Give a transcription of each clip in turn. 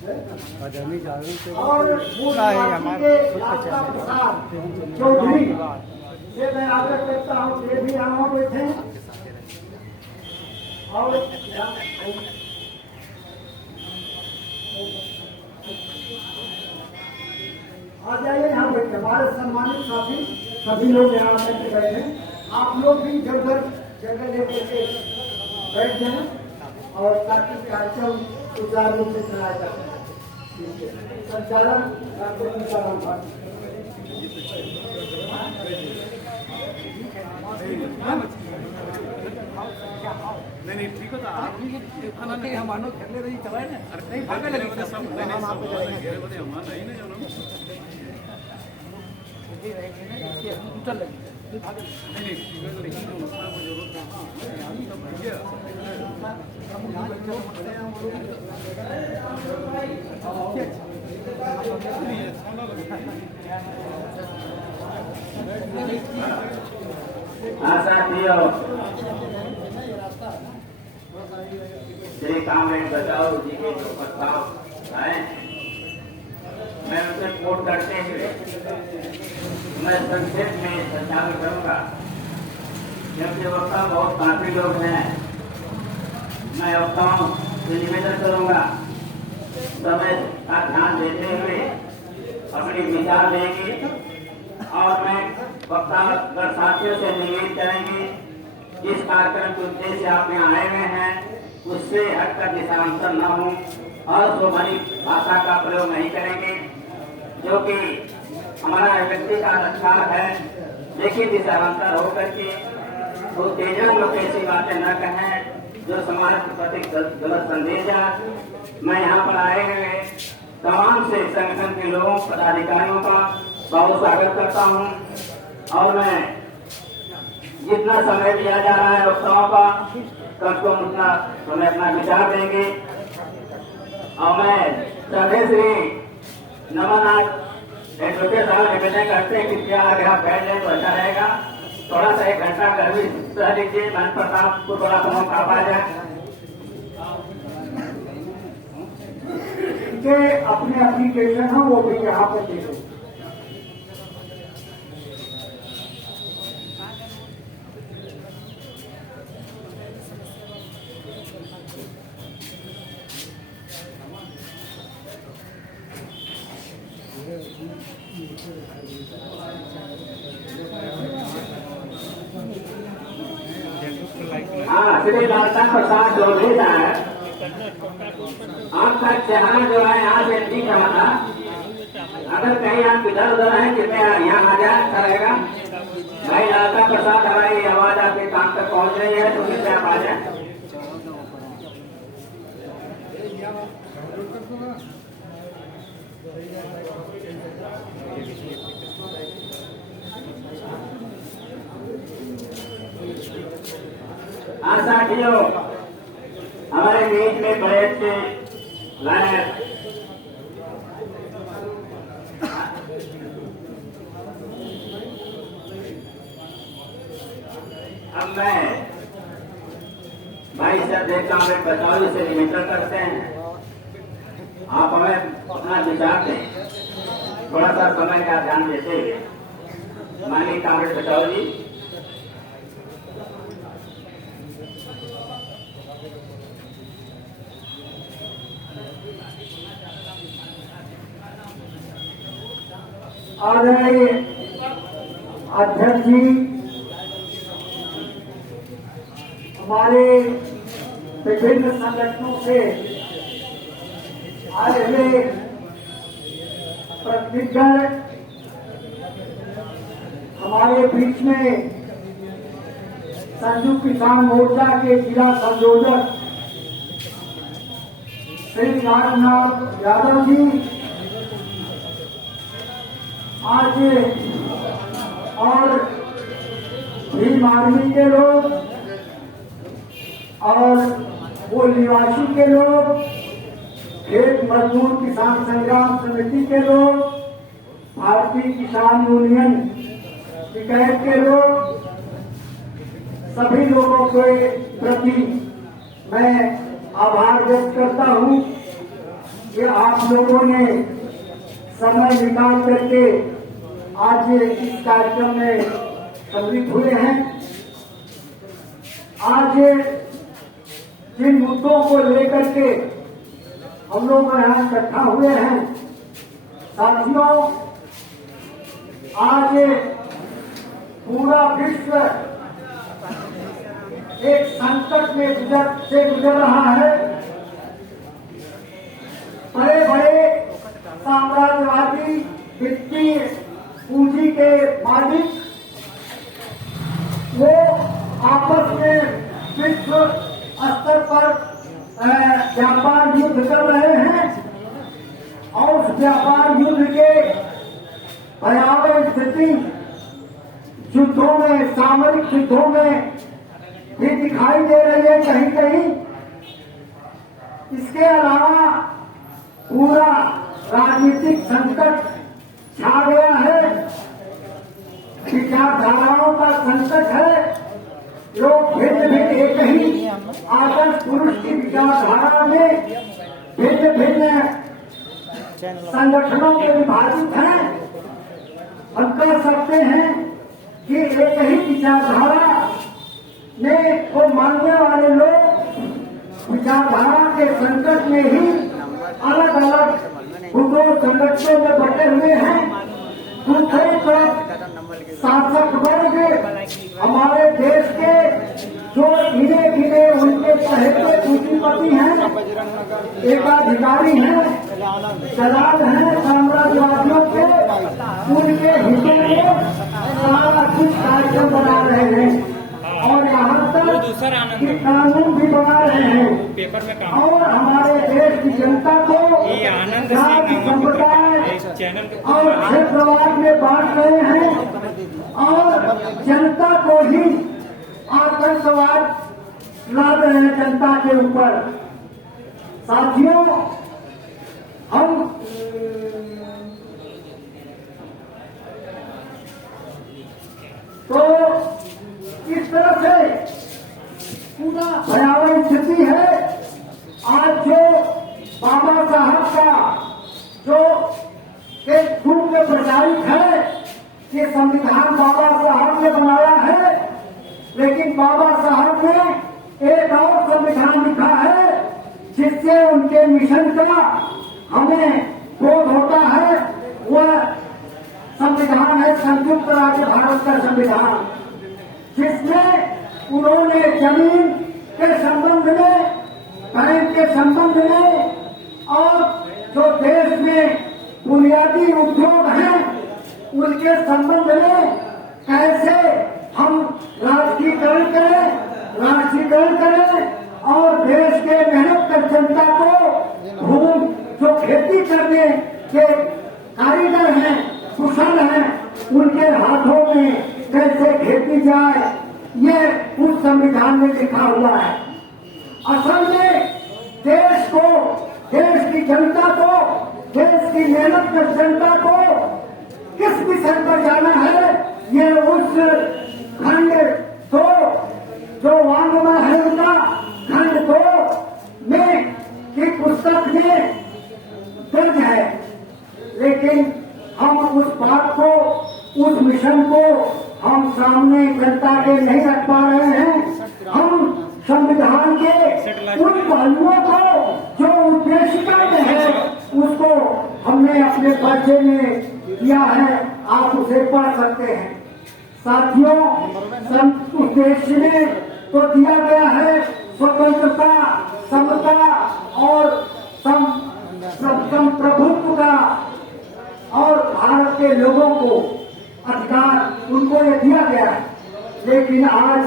और हमारे चौधरी से मैं आग्रह करता हूँ ये भी आमोदित थे। और आ जाइए यहाँ बैठे, हमारे सम्मानित साथी सभी लोग यहाँ आकर के बैठे। आप लोग भी जगह जगह लेकर के बैठ जाए और ताकि कार्यक्रम सुचारू रूप से चलाया जा सके। संचालन डॉक्टर सीताराम भाई। नहीं ठीक होता आप खाना नहीं हम मानो खेलने रही चलाए ना नहीं भागे लगे सब नहीं हम आपको घेरे बोले हम नहीं ना जानो ये रहेंगे ना ये उतर लगे भागे नहीं ठीक है लेकिन जो उसका जरूरत है हम सब भैया हम यहां बच्चे खड़े हैं हम लोग साथियों श्री कामरेड बचाओ जी के जो प्रस्ताव आए मैं उसे कोट करते हुए मैं संक्षेप में संचालन करूंगा क्योंकि वक्ता बहुत काफी लोग हैं। मैं वक्ताओं से निवेदन करूंगा समय का ध्यान देते हुए अपने विचार देंगे और मैं वक्ता साथियों से निवेदन करेंगे जिस कार्यक्रम के उद्देश्य आप यहाँ आए हुए हैं उससे हटकर दिशांतर न हो और स्वभावी भाषा का प्रयोग नहीं करेंगे जो कि हमारा व्यक्ति का अधिकार है, लेकिन दिशांतर होकर के उत्तेजन लोग ऐसी बातें न कहें जो समाज के प्रति गलत संदेश है। मैं यहाँ पर आए हुए तमाम से संगठन के लोगों पदाधिकारियों का बहुत स्वागत करता हूँ और मैं जितना समय दिया जा रहा है वक्ताओं का कम से कम उतना समय अपना विचार देंगे और मैं सभी श्री नमनाथ एडवोकेट साहब निवेदन करते हैं कि क्या अगर आप बैठ जाए तो अच्छा रहेगा। थोड़ा सा 1 घंटा कर भी सह लीजिए मन प्रताप को थोड़ा समय का पा जाए के अपने एप्लीकेशन हो वो भी यहाँ पर दे दो। हाँ श्री लालता प्रसाद चौधरी साहब आपका चेहरा जो है यहाँ से ठीक रहा। अगर कहीं आप इधर उधर हैं कृपया यहाँ आ जाए अच्छा रहेगा। भाई लालता प्रसाद हमारी आवाज आपके काम तक पहुँच रही है तो कृपया आप आ जाए। हाँ साथियों हमारे बीच में बड़े अच्छे गायक अब मैं भाई साहब देखता हूँ बचाव से निमंत्रण करते हैं आप हमें अपना विचार दें थोड़ा सा समय का ध्यान देते हुए। माननीय कांग्रेस बचाव जी आदरणीय अध्यक्ष जी हमारे विभिन्न संगठनों से आए हुए प्रतिनिधिगण हमारे बीच में संयुक्त किसान मोर्चा के जिला संयोजक श्री नागनाथ यादव जी आज और भीम आर्मी के लोग और वो निवासी के लोग खेत मजदूर किसान संग्राम समिति के लोग भारतीय किसान यूनियन शिकायत के लोग सभी लोगों के प्रति मैं आभार व्यक्त करता हूं कि आप लोगों ने समय निकाल करके आज इस कार्यक्रम में सम्मिलित हुए हैं। आज जिन मुद्दों को लेकर के हम लोग यहाँ इकट्ठा हुए हैं, साथियों, आज पूरा विश्व एक संकट में गुजर रहा है। बड़े बड़े साम्राज्यवादी वित्तीय पूंजी के मालिक वो आपस में विश्व स्तर पर व्यापार युद्ध कर रहे हैं और उस व्यापार युद्ध के भयावह स्थिति युद्धों में, सामरिक युद्धों में भी दिखाई दे रही है कहीं कहीं। इसके अलावा पूरा राजनीतिक संकट छा गया है, विचारधाराओं का संकट है। लोग भिन्न भिन्न एक ही आदर्श पुरुष की विचारधारा में भिन्न भिन्न संगठनों के विभाजित हैं। हम कह सकते हैं कि एक ही विचारधारा में को मानने वाले लोग विचारधारा के संकट में ही अलग अलग गुटों संगठनों में बटे हुए हैं। दूसरी तरफ शासक वर्ग हमारे देश के जो धीरे धीरे उनके पहले पूंजीपति हैं, एकाधिकारी हैं, दलाल हैं, साम्राज्यवादियों के उनके हितों में सारा कुछ कार्यक्रम बना रहे हैं और यहाँ तक कि कानून भी बना रहे हैं और हमारे देश की जनता को जाति संप्रदाय और क्षेत्रवाद में बांट रहे हैं और जनता को ही आतंकवाद ला रहे हैं जनता के ऊपर। साथियों, हम तो इस तरह से पूरा भयावह स्थिति है। आज जो बाबा साहब का जो एक खूब में प्रचारित है कि संविधान बाबा साहब ने बनाया है, लेकिन बाबा साहब ने एक और संविधान लिखा है जिससे उनके मिशन का हमें बोध होता है। वह संविधान है संयुक्त राज्य भारत का संविधान, जिसमें उन्होंने जमीन के संबंध में, बैंक के संबंध में और जो देश में बुनियादी उद्योग हैं उनके संबंध में कैसे हम राष्ट्रीयकरण करें और देश के मेहनत कर जनता को भूमि जो खेती करने के कारीगर हैं, कुशल हैं, उनके हाथों में कैसे खेती जाए, ये उस संविधान में लिखा हुआ है। असल में देश को, देश की जनता को, देश की मेहनत कर जनता को किस विषय पर जाना है, ये उस खंड 2 जो वांग्मय है उनका खंड 2 में की पुस्तक में दर्ज है। लेकिन हम उस बात को, उस मिशन को हम सामने जनता के नहीं रख पा रहे हैं। हम संविधान के उन पहलुओं को जो उद्देशिका में है उसको हमने अपने पर्चे में किया है, आप उसे पढ़ सकते हैं। साथियों, उद्देश्य में तो दिया गया है स्वतंत्रता, समता और संप्रभुत्व का और भारत के लोगों को अधिकार उनको ये दिया गया है। लेकिन आज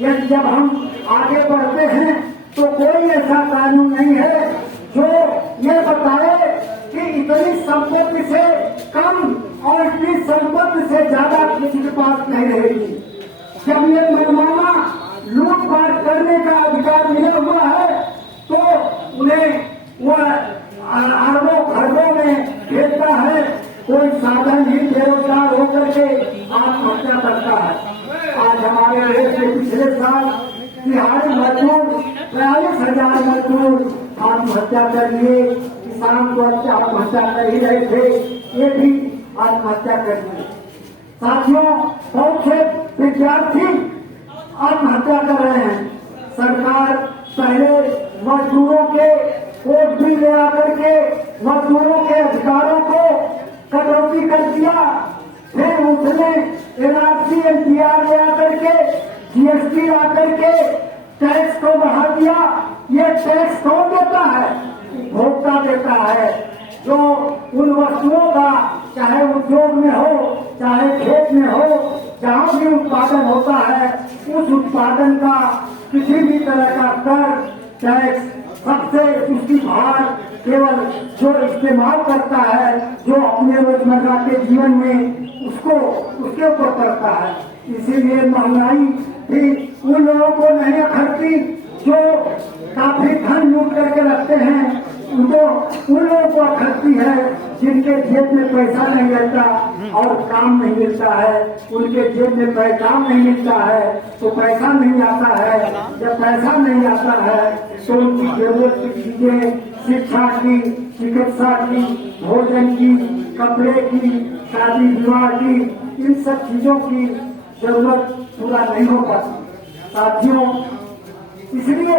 यदि जब हम आगे बढ़ते हैं तो कोई ऐसा कानून नहीं है जो ये बताए कि इतनी संपत्ति से कम और इतनी संपत्ति से ज्यादा किसी के पास नहीं रहेगी। जब ये मनमाना लूटपाट करने का अधिकार मिला हुआ है तो उन्हें वह अरबों खरबों में भेजता है। कोई साधन ही बेरोजगार होकर के आत्महत्या करता है। आज हमारे देश में पिछले साल दिहाड़ी मजदूर 42,000 मजदूर आत्महत्या कर लिए। किसान को आत्महत्या कर ही रहे थे, ये भी आत्महत्या कर दी। साथियों, बहुत से विद्यार्थी आत्महत्या कर रहे हैं। सरकार पहले मजदूरों के कोर्ट भी ले आकर के मजदूरों के अधिकारों को कटौती कर दिया, फिर उसने एनआरसी एनपीआर ले आकर के जीएसटी ला करके टैक्स को बढ़ा दिया। ये टैक्स कौन देता है? उपभोक्ता देता है, जो उन वस्तुओं का चाहे उद्योग में हो चाहे खेत में हो, जहाँ भी उत्पादन होता है उस उत्पादन का किसी भी तरह का कर टैक्स सबसे उसकी भार केवल जो इस्तेमाल करता है, जो अपने रोजमर्रा के जीवन में उसको उसके ऊपर करता है। इसीलिए महंगाई भी उन लोगों को नहीं अखरती जो काफी धन लूट करके रखते हैं, उनको उन लोगों को अखरती है जिनके जेब में पैसा नहीं रहता और काम नहीं मिलता है। उनके जेब में काम नहीं मिलता है तो पैसा नहीं आता है। जब पैसा नहीं आता है तो उनकी जरूरत की चीजें, शिक्षा की, चिकित्सा की, भोजन की, कपड़े की, शादी विवाह की, इन सब चीजों की जरूरत पूरा नहीं हो पाती। साथियों, इसलिए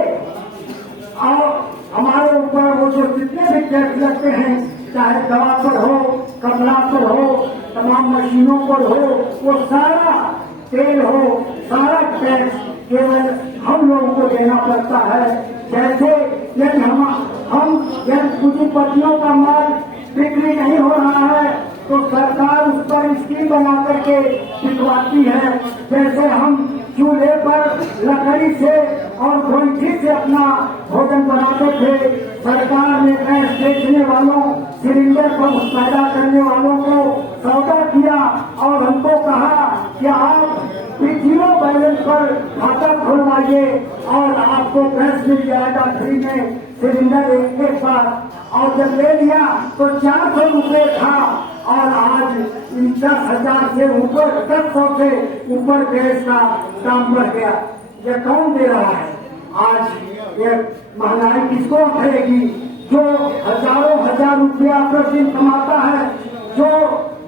और हमारे ऊपर वो जो जितने भी टैक्स लगते हैं, चाहे दवा पर हो, कपड़ा पर हो, तमाम मशीनों पर हो, वो सारा तेल हो, सारा टैक्स केवल हम लोगों को देना पड़ता है। जैसे यदि हम पूंजीपतियों का माल बिक्री नहीं हो रहा है तो सरकार उस पर स्कीम बना करके बिकवाती है। जैसे हम चूल्हे पर लकड़ी से और गोईठी से अपना भोजन बनाते थे, सरकार ने गैस बेचने वालों, सिलेंडर पर पैदा करने वालों को सौदा किया और हमको कहा कि आप जीरो बैलेंस पर खाता खुलवाइए और आपको गैस मिल जाएगा फ्री में, सिलेंडर एक बार। और जब ले लिया तो 400 रुपये था और आज 10,000 से ऊपर, 1000 से ऊपर गैस का दाम बढ़ गया। ये कौन दे रहा है? आज ये महंगाई किसको उठेगी? जो हजारों हजार रुपया प्रतिदिन कमाता है, जो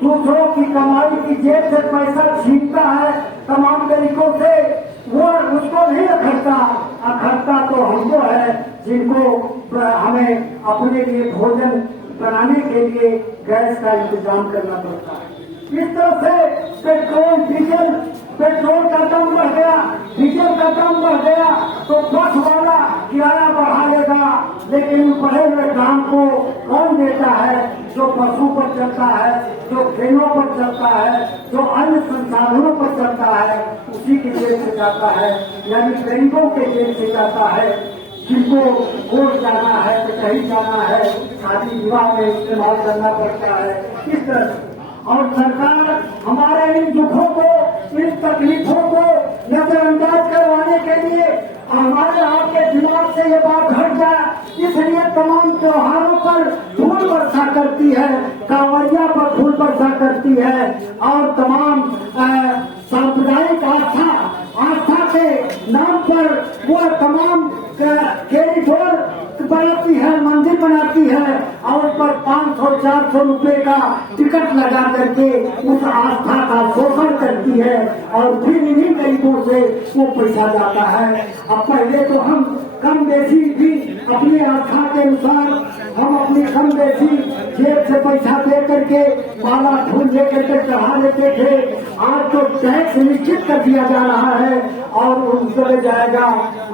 दूसरों की कमाई की जेब से पैसा छीनता है तमाम तरीकों से, वो उसको नहीं अखरता तो हमको है, जिनको हमें अपने लिए भोजन बनाने के लिए गैस का इंतजाम करना पड़ता है। इस तरह से पेट्रोल का दाम बढ़ गया, डीजल का दाम बढ़ गया तो बस वाला किराया बढ़ा देगा, लेकिन बढ़े हुए दाम को कौन देता है? जो बसों पर चलता है, जो ट्रेनों पर चलता है, जो अन्य संसाधनों पर चलता है, उसी की जेब से जाता है, यानी गरीबों के जेब से जाता है। जिनको वोट जाना है, कहीं जाना है, शादी विवाह में इस्तेमाल करना पड़ता है। इस तरह और सरकार हमारे इन दुखों को, इन तकलीफों को नजरअंदाज करवाने के लिए हमारे आपके दिमाग से ये बात हट जाए, इसलिए तमाम त्योहारों पर फूल वर्षा करती है, कांवड़िया पर फूल वर्षा करती है और तमाम सांप्रदायिक आस्था के नाम पर वो तमाम कैरिडोर बनाती है, मंदिर बनाती है और उस पर 500-400 रुपए का टिकट लगा करके उस आस्था का शोषण करती है और फिर इन्हीं तरीकों से वो पैसा जाता है। अब पहले तो हम कम बेसी भी अपनी आस्था के अनुसार हम अपनी कम बेसी जेब से पैसा दे करके माला फूल दे करके चढ़ा लेते थे। आज तो टैक्स निश्चित कर दिया जा रहा है और उस तरह जाएगा।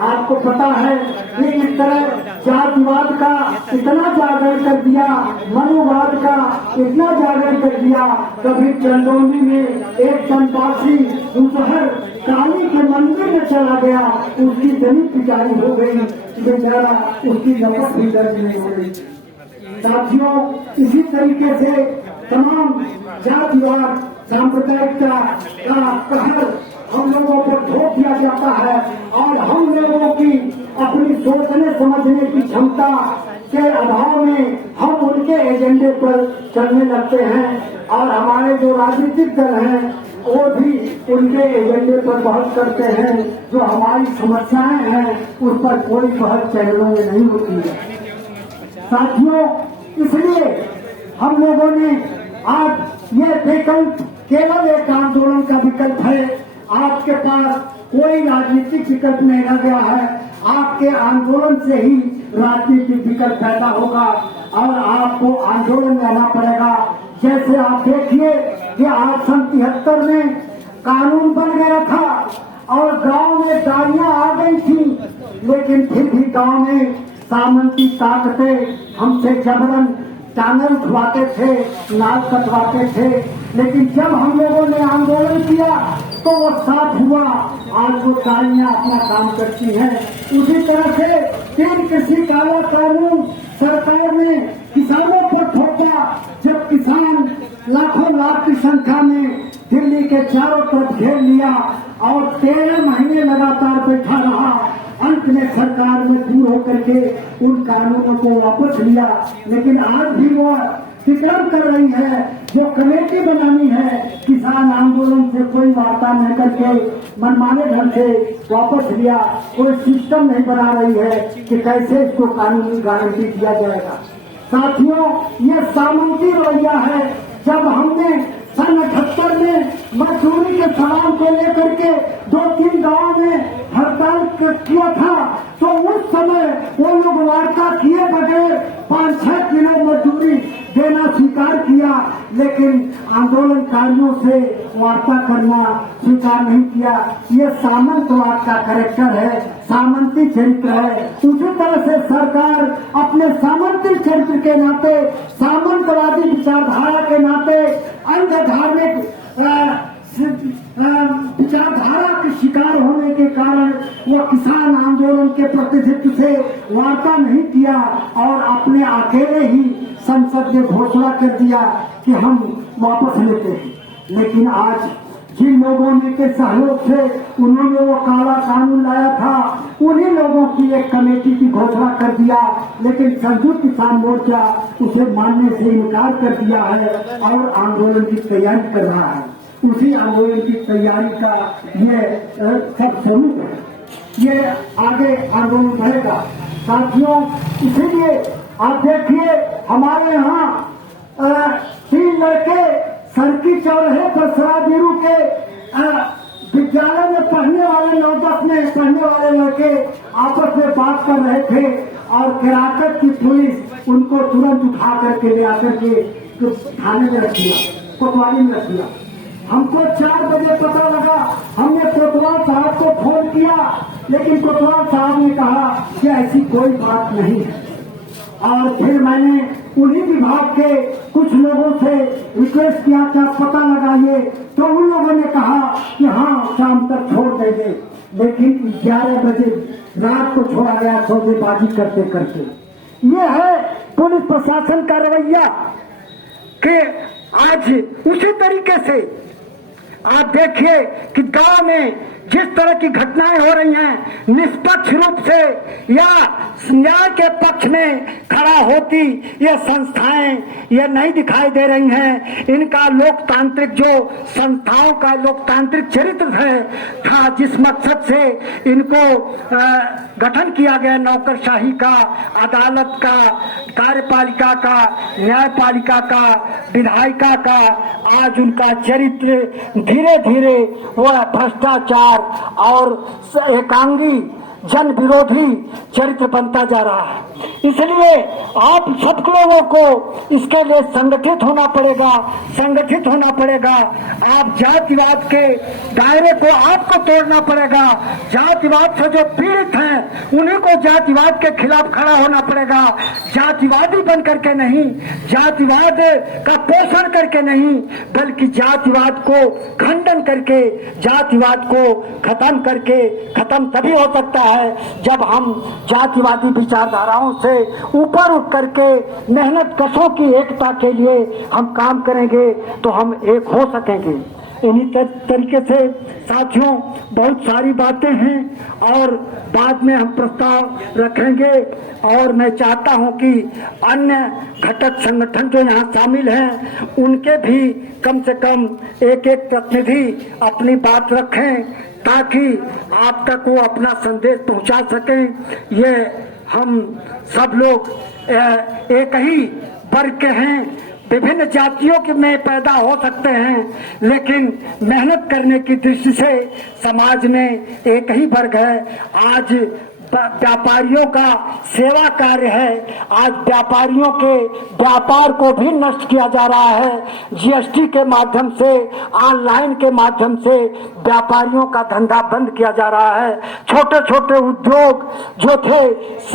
आपको पता है कि इस तरह जातिवाद का इतना जागरण कर दिया, मनुवाद का इतना जागरण कर दिया। कभी चंदौली में एक चंपासी दोपहर काली के मंदिर में चला गया, उसकी जमीन पिटाई हो गई, बेचारा उसकी नमक भी दर्ज नहीं हो गई। साथियों, इसी तरीके से तमाम जातिवाद सांप्रदायिकता का कहर हम लोगों पर थोप दिया जाता है और हम लोगों की अपनी सोचने समझने की क्षमता के अभाव में हम उनके एजेंडे पर चलने लगते हैं और हमारे जो राजनीतिक दल हैं वो भी उनके एजेंडे पर बहस करते हैं। जो हमारी समस्याएं हैं उस पर कोई बहस चैनलों में नहीं होती है। साथियों, इसलिए हम लोगों ने आज ये विकल्प केवल एक आंदोलन का विकल्प है। आपके पास कोई राजनीतिक विकल्प नहीं रह गया है। आपके आंदोलन से ही राजनीतिक विकल्प पैदा होगा और आपको आंदोलन करना पड़ेगा। जैसे आप देखिए कि आज सन 73 में कानून बन गया था और गांव में गाड़ियां आ गई थी, लेकिन फिर भी गांव में सामंती ताकतें हमसे जबरन टांगन उठवाते थे, नाल कटवाते थे। लेकिन जब हम लोगों ने आंदोलन किया तो वो साफ हुआ। आज वो गाड़ियां अपना काम करती हैं। उसी तरह से तीन कृषि काला कानून सरकार ने किसानों पर थोपा। जब किसान लाखों लाख की संख्या में दिल्ली के चारों तरफ घेर लिया और 13 महीने लगातार बैठा रहा, अंत में सरकार ने दूर होकर के उन कानूनों को वापस लिया। लेकिन आज भी वो विक्रम कर रही है। जो कमेटी बनानी है किसान आंदोलन से कोई वार्ता नहीं करके मनमाने ढंग से वापस लिया। कोई सिस्टम नहीं बना रही है कि कैसे इसको कानूनी गारंटी दिया जाएगा। साथियों, ये सामंती रवैया है। जब हमने सन 78 में मजदूरी के सवाल को लेकर के 2-3 गांवों में हड़ताल किया था तो उस समय वो लोग वार्ता किए बगैर 5-6 किलो मजदूरी देना स्वीकार किया, लेकिन आंदोलनकारियों से वार्ता करना स्वीकार नहीं किया। ये सामंतवाद का कैरेक्टर है, सामंती चरित्र है। उसी तरह से सरकार अपने सामंती चरित्र के नाते, सामंतवादी विचारधारा के नाते, अंध धार्मिक विचारधारा के शिकार होने के कारण वो किसान आंदोलन के प्रतिनिधित्व से वार्ता नहीं किया और अपने अकेले ही संसद में घोषणा कर दिया कि हम वापस लेते हैं। लेकिन आज जिन लोगों ने के सहयोग से उन्होंने वो काला कानून लाया था, उन्हीं लोगों की एक कमेटी की घोषणा कर दिया। लेकिन संयुक्त किसान मोर्चा उसे मानने से इनकार कर दिया है और आंदोलन की तैयारी कर रहा है। उसी आंदोलन की तैयारी का ये सब स्वरूप है। ये आगे आंदोलन बढ़ेगा। साथियों, इसीलिए आप देखिए हमारे यहाँ 3 लड़के सरकी चौराहे पर शराबीरू के विद्यालय में पढ़ने वाले 9-10 में पढ़ने वाले लड़के आपस में बात कर रहे थे और किराकत की पुलिस उनको तुरंत उठा करके ले आकर के थाने में रख दिया, कोतवाली में रख दिया। हमको 4 बजे पता लगा। हमने कोतवाल साहब को फोन किया, लेकिन कोतवाल साहब ने कहा कि ऐसी कोई बात नहीं है। और फिर मैंने उन्हीं विभाग के कुछ लोगों से रिक्वेस्ट किया कि आप पता लगाइए, तो उन लोगों ने कहा कि हाँ शाम तक छोड़ देंगे। लेकिन 11 बजे रात को छोड़ा गया सौदेबाजी करते करते। ये है पुलिस प्रशासन का रवैया कि आज उसी तरीके से आप देखिए कि गांव में जिस तरह की घटनाएं हो रही हैं, निष्पक्ष रूप से या न्याय के पक्ष में खड़ा होती ये संस्थाएं ये नहीं दिखाई दे रही हैं। इनका लोकतांत्रिक जो संस्थाओं का लोकतांत्रिक चरित्र है था, जिस मकसद से इनको गठन किया गया, नौकरशाही का, अदालत का, कार्यपालिका का, न्यायपालिका का, विधायिका का, आज उनका चरित्र धीरे धीरे वह भ्रष्टाचार और एकांगी जन विरोधी चरित्र बनता जा रहा है। इसलिए आप सब लोगों को इसके लिए संगठित होना पड़ेगा, संगठित होना पड़ेगा। आप जातिवाद के दायरे को आपको तोड़ना पड़ेगा। जातिवाद से जो पीड़ित हैं उन्हीं को जातिवाद के खिलाफ खड़ा होना पड़ेगा। जातिवादी बन करके नहीं, जातिवाद का पोषण करके नहीं, बल्कि जातिवाद को खंडन करके, जातिवाद को खत्म करके, खत्म तभी हो सकता है जब हम जातिवादी विचारधाराओं से ऊपर उठ करके मेहनत कशों की एकता के लिए हम काम करेंगे तो हम एक हो सकेंगे। इन्हीं तरीके से साथियों बहुत सारी बातें हैं और बाद में हम प्रस्ताव रखेंगे। और मैं चाहता हूं कि अन्य घटक संगठन जो यहाँ शामिल हैं उनके भी कम से कम एक प्रतिनिधि अपनी बात रखें ताकि आप तक वो अपना संदेश पहुंचा सकें। ये हम सब लोग एक ही वर्ग के हैं, विभिन्न जातियों के में पैदा हो सकते हैं, लेकिन मेहनत करने की दृष्टि से समाज में एक ही वर्ग है। आज व्यापारियों का सेवा कार्य है। आज व्यापारियों के व्यापार को भी नष्ट किया जा रहा है। जीएसटी के माध्यम से, ऑनलाइन के माध्यम से व्यापारियों का धंधा बंद किया जा रहा है। छोटे छोटे उद्योग जो थे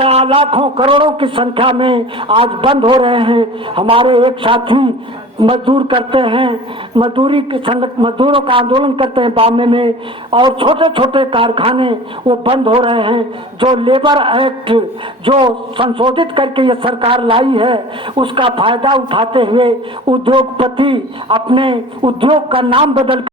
लाखों करोड़ों की संख्या में आज बंद हो रहे हैं। हमारे एक साथी मजदूर करते हैं, मजदूरों का आंदोलन करते हैं बाम्बे में, और छोटे छोटे कारखाने वो बंद हो रहे हैं। जो लेबर एक्ट जो संशोधित करके ये सरकार लाई है, उसका फायदा उठाते हुए उद्योगपति अपने उद्योग का नाम बदल